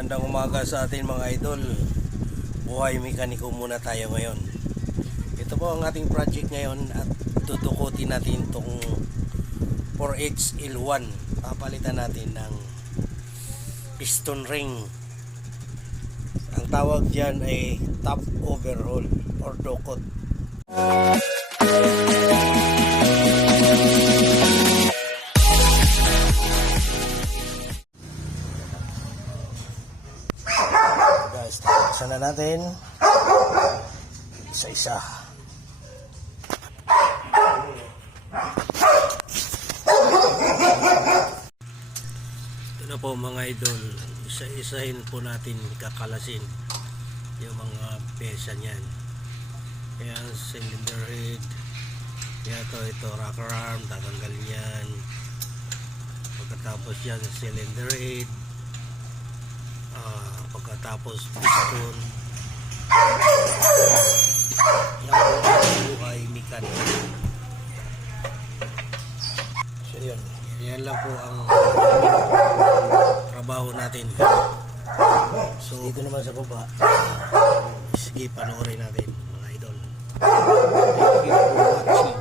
Magandang umaga sa atin mga idol. Buhay mekaniko muna tayo ngayon. Ito po ang ating project ngayon at tutukutin natin itong 4HL1. Papalitan natin ng piston ring. Ang tawag dyan ay top overhaul or dokot. Guys, tapos na natin isa-isa. Ito na po mga idol, isa-isahin po natin kakalasin yung mga pesa niyan. Ayan, cylinder head. Ito rocker arm, tatanggalin yan. Pagkatapos yan, cylinder head. Pagkatapos piston. Yung buhay mekaniko. So yun, yan lang po ang trabaho natin. So dito naman sa baba, sige, panoorin natin mga idol. Thank you for watching.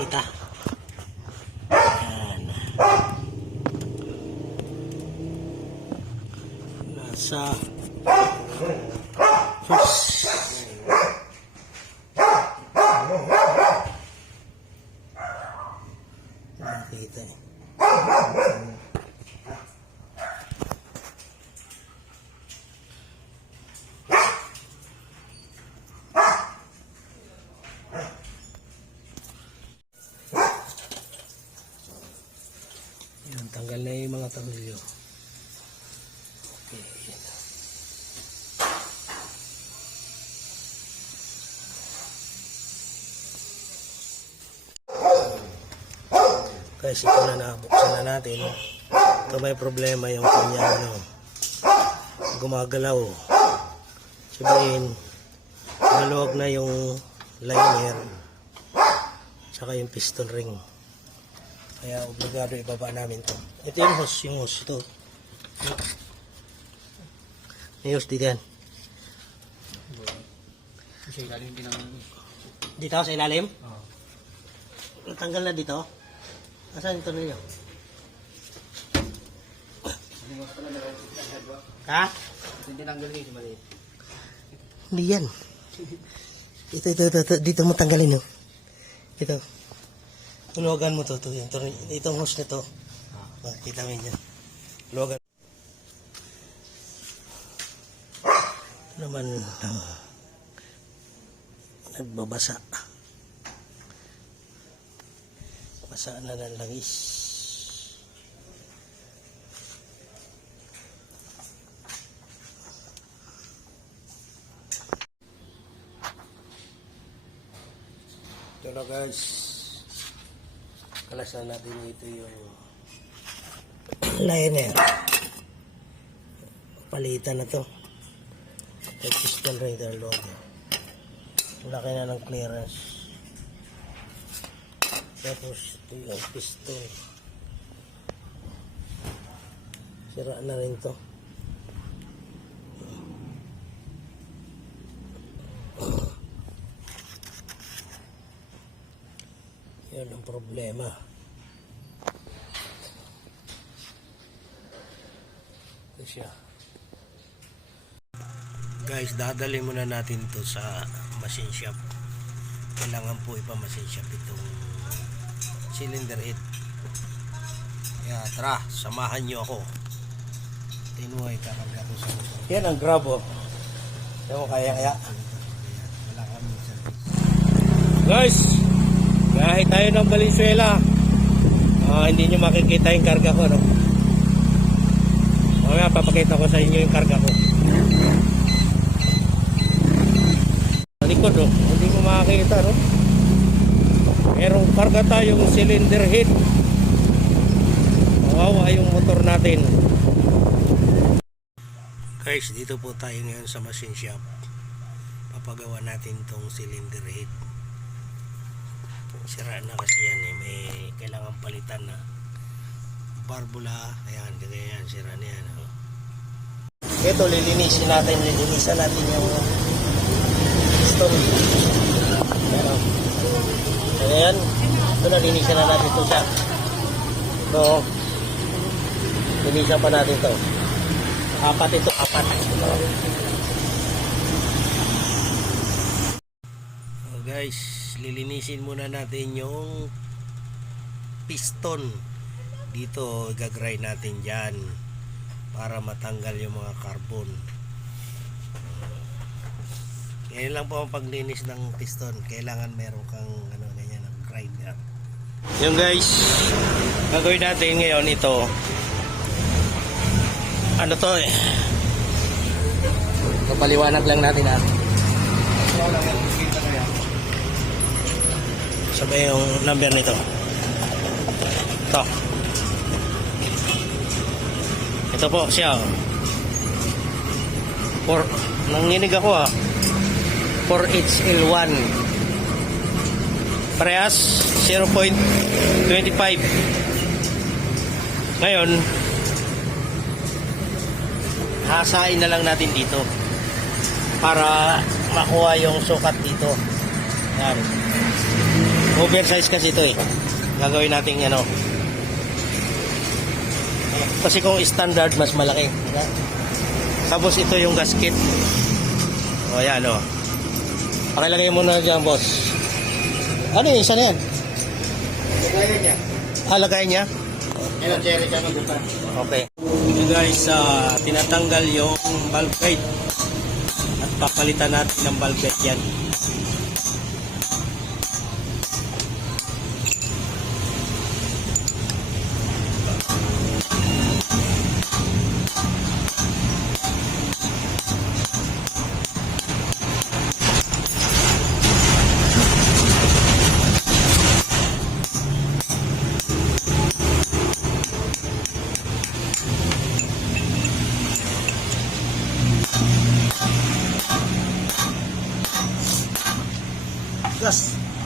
Kita. Ayan. Nasa nakita eh. Yan, tanggal na yung mga tornilyo. Okay, yan. Guys, ito na nabuksan na natin. Ito may problema yung kanya gumagalaw. Sabihin, naluwag na yung liner tsaka yung piston ring. Kaya obligado ibaba namin to. Ito yung hose ito. May hose dito yan. Sa ilalim din ang... Dito sa ilalim? Oo. Natanggal na dito. Asan ito ninyo? Ha? Hindi tinanggal niyo si maliit. Hindi yan. Ito. Dito mo tanggalin yun. Ito. Tulugan mo to. Itong hose na to. Makikita mo yun. Tulugan. Ito naman nagbabasa. Basa na ng langis. Ito na guys. Kalasan natin ito yung liner. Palitan na to. Ito piston ring logo. Laki na ng clearance. Tapos ito yung piston. Sira na rin to. Yan ang problema. Ito siya. Guys, dadali muna natin to sa machine shop. Kailangan po ipa-machine shop itong cylinder head. Kaya tara, samahan nyo ako. Tinuhay, kakarga ko sa motor. Yan ang grab oh. Yan mo kaya. Wala kami service. Guys, kahit tayo ng Valenzuela, hindi nyo makikita yung karga ko, no? Mamaya papakita ko sa inyo yung karga ko. Sa likod, no? Hindi mo makikita, no? Merong karga tayong cylinder head. Kawawa yung motor natin. Guys, dito po tayo ngayon sa machine shop. ipapagawa natin tong cylinder head. Sira na kasi yan eh, may kailangan palitan na barbula. Ayan, kaya yan, sira na yan. Oh. Ito, lilinisan natin yung piston. Pero, ayan, ito na, linisan na natin ito siya. Ito, linisan pa natin ito. Apat. So guys, lilinisin muna natin yung piston. Dito, gagrind natin dyan para matanggal yung mga carbon. Ngayon lang po ang paglinis ng piston. Kailangan meron kang ganyan, grinder. Yung guys, gagawin natin ngayon ito. Ano to eh? Papaliwanag lang natin ha. Sabi yung number nito. Ito. Ito po siya. Nanginig ako ha. 4HL1. Parehas 0.25. Ngayon, hasain na lang natin dito para makuha yung sukat dito. Yan. Oversize kasi ito eh. Gagawin natin kasi kung standard mas malaki. Tapos ito yung gasket. O yan o. Pakilagay mo na dyan, boss. Ano yung isa na yan? Lagayan niya. Lagayan niya? Yan ang cherry ka mabuta. Okay. So guys, tinatanggal yung valve guide at papalitan natin ng valve guide yan.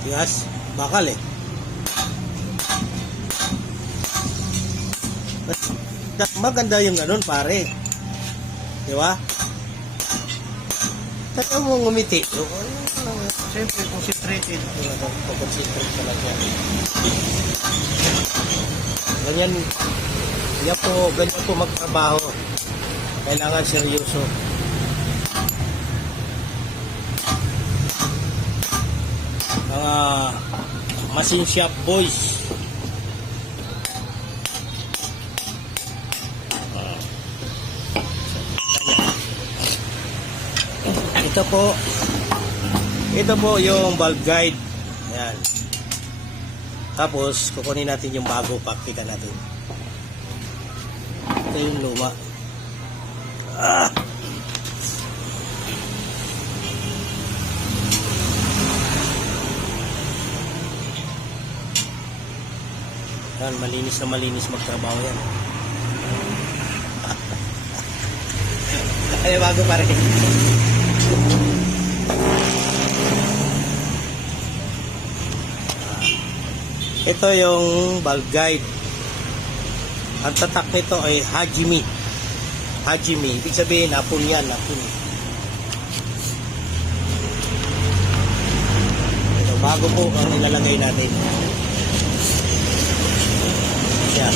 Tigas, bakal eh. Maganda yung ganun pare. Di ba? Tayo mo ngumiti. Siyempre concentrated. Concentrated talaga. Ganyan po magtrabaho. Kailangan seryoso. Mga machine shop boys. Ito po yung valve guide. Ayan. Tapos kukunin natin yung bago, paktikan natin. Ito yung luma. Yan, malinis na malinis magtrabaho yan. Ay, bago pa rin. Ito yung valve guide. Ang tatak nito ay Hajime. Ibig sabihin, napun yan, napun. Ito, bago po ang ilalagay natin. Yan.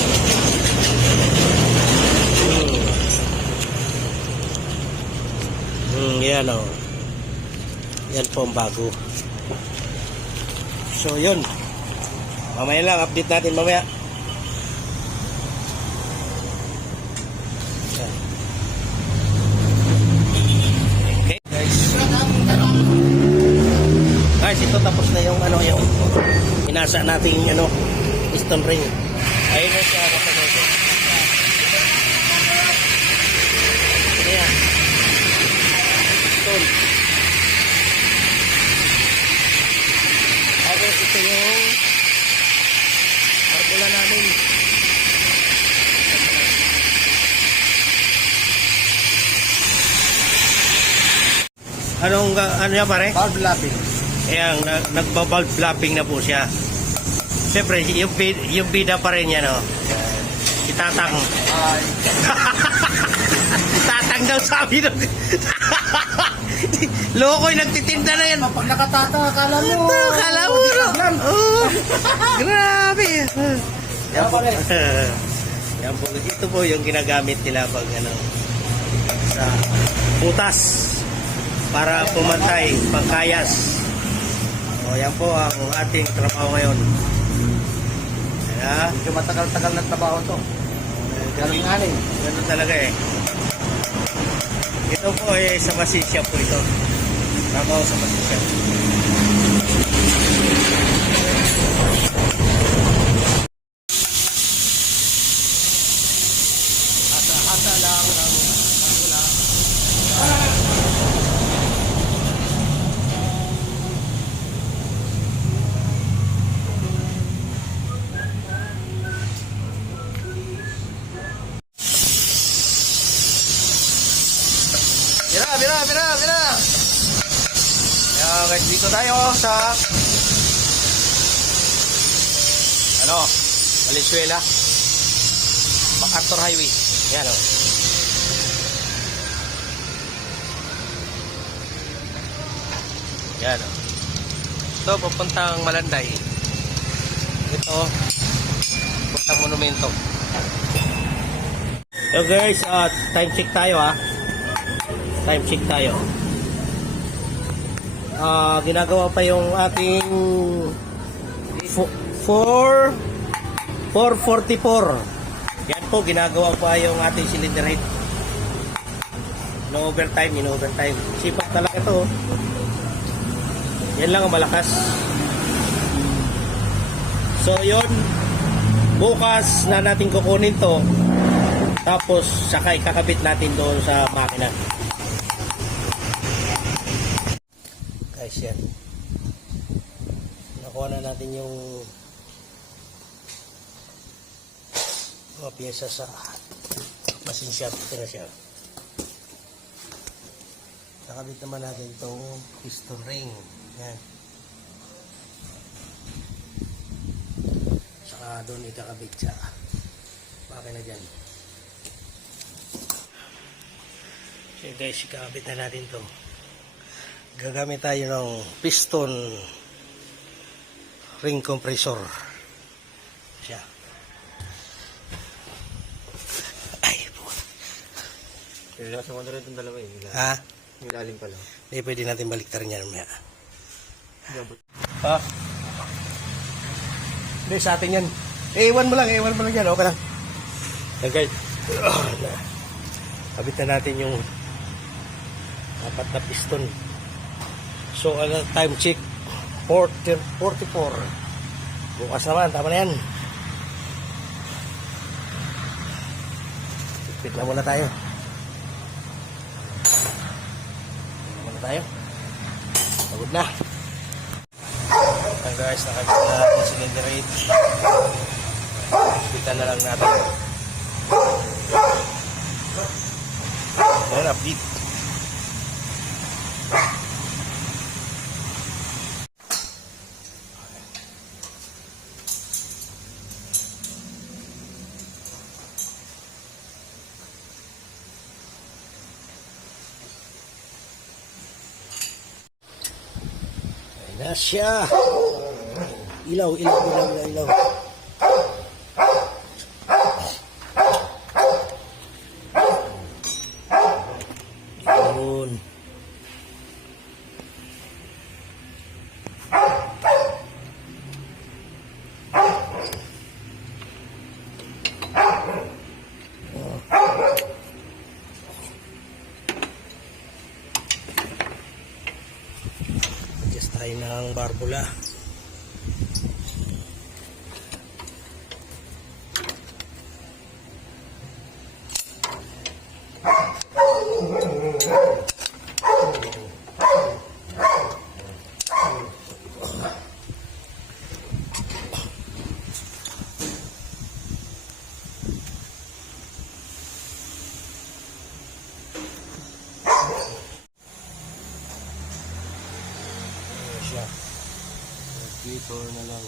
Yan o. Yan po ang bago. So, yun. Mamaya lang, update natin mamaya. Yan. Okay, guys. Guys, ito tapos na yung yung inasa nating piston ring. Ayun na siya kapatid. Ayan. Piston. Tapos ito yung barbula namin. ano yan pare? Valve lapping. Ayan, nagba-valve flapping na po siya. Siyempre, yung bida pa rin yan, oh. Itatang. Ay. Itatang daw sabi doon. Loko'y nagtitinda na yan. Pag nakatata, akala mo. Kala mo, no? Oh, grabe. Yan po. pare. Yan po. Ito po yung ginagamit nila pag sa butas para pumantay, pagkayas. O, yan po ang ating trabaho ngayon. Ayan. Medyo matagal-tagal na trabaho to. Galing anin. Ganun talaga eh. Ito po eh sa machine shop po ito. Trabaho sa machine shop. Hasa lang ang pagula. Bira. Ayan, guys, dito tayo sa Valenzuela. MacArthur Highway. Ayan, oh. Ayan, oh. Ito, papuntang Malanday. Ito, papuntang Monumento. So guys, time check tayo Time check tayo. Ginagawa pa yung ating 444. Yan po, ginagawa pa yung ating cylinder head. No overtime, Sipat talaga to. Yan lang ang malakas. So yun, bukas na natin kukunin to. Tapos saka ikakabit natin doon sa makina. Guys, yan. Nakuha na natin yung mga pyesa sa machine shop. Ito na siya. Nakabit naman natin itong piston ring. Yan. Saka doon ikakabit sa makina dyan. So guys, ikakabit na natin to. Gagamit tayo ng piston ring compressor. Siya. Ay, po. Nasa mo na rin itong dalawa eh. Ha? May lalim pa lang. Hindi, pwede natin baliktarin yan mamaya. Hindi, sa atin yan. Iwan mo lang yan. Okay lang. Yan guys. Kabit na natin yung apat na piston. So, time check 44. Bukas naman, tama na yan. Pit na muna tayo. Pagod na. Guys, nakabit na natin cylinder head. Pitan na lang natin. Ayan, update. Ayan na siya. Ilaw. Yun. Adjust tayo ng barbula. siya. Radiator na lang.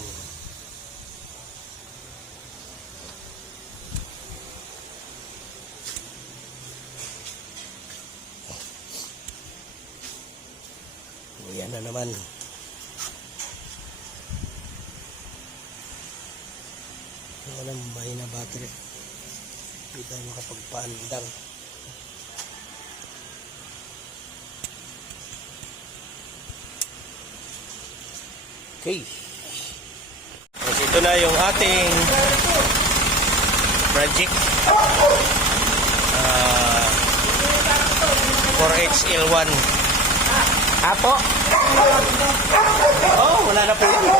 Yan na naman. Walang bahay na battery. Hindi tayo makapagpaandar. Okay. Tapos ito na yung ating project. 4HL1. Apo? Oh, wala na po yun.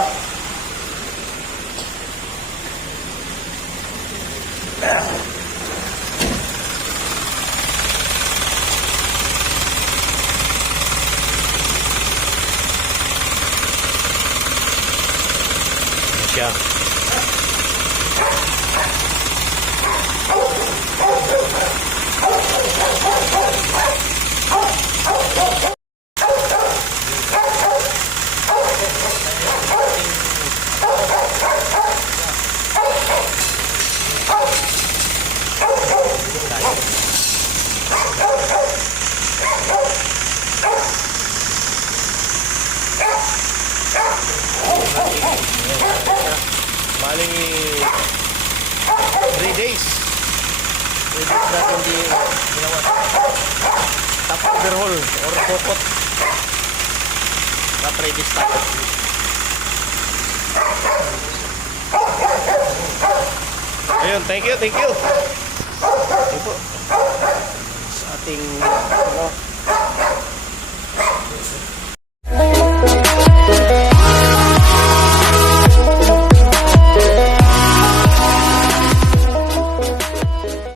Siya. Bali 3 days. 3 days natin hindi ginawa. Top overhaul or kokot. Not ready start. Ayun, thank you, thank you. Ito po. Sa ating ano,